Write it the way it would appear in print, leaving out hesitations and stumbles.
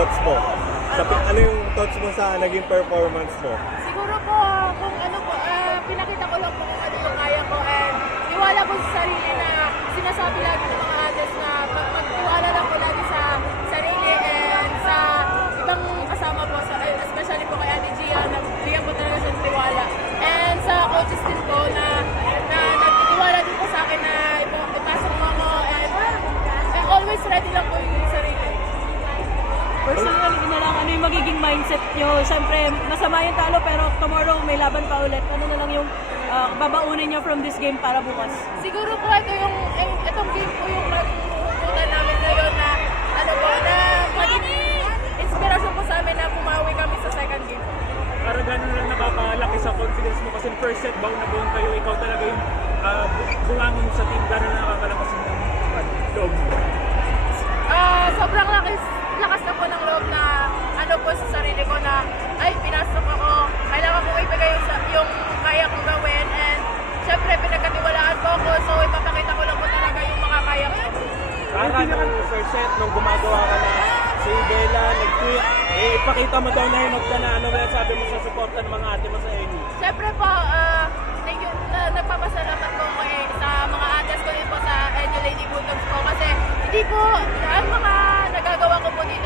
thoughts mo? Ano yung thoughts mo sa naging performance mo? Siguro po, kung ano po, pinakita ko lang po kung ano yung kaya ko and tiwala ko sa sarili na sinasabi lagi ng mga others na magtiwala lang po lagi sa sarili and sa ibang kasama po, especially po kay Ate Gia, nabigyan ko talaga siya ng tiwala. And sa coaches din po na nagtitiwala din po sa akin na ipasok mo ako and always ready lang po yung sarili. Personally, na lang, ano yung magiging mindset nyo? Siyempre, masama yung talo pero tomorrow may laban pa ulit. Ano na lang yung babaunin nyo from this game para bukas? Siguro po itong game po yung magpupuntan namin ngayon na ano po, na maging inspirasyon po sa amin na pumawi kami sa second game. Para gano'n lang nakakalaki sa confidence mo kasi first set bound na buong kayo, ikaw talaga yung bungangin sa team, gano'n na nakakalakas yung loob mo. Sobrang lakas na po ng loob na ano po sa sarili ko na ay pinasok ako, kailangan ko ibigay yung kaya kong gawin and syempre pinagkatiwalaan po ako so ipapakita ko lang po talaga yung mga kaya ko. Para nung first set, nung gumagawa ka na si Bella, nag-tweet, ipakita mo daw na hinog ka na, ano ba sabi mo sa suporta ng mga ate mo sa Amy? Syempre po, thank you, nagpapasalamat po ako sa mga ates ko din po sa Enyo Lady Bulldogs po kasi hindi po, ang mga nagagawa ko po dito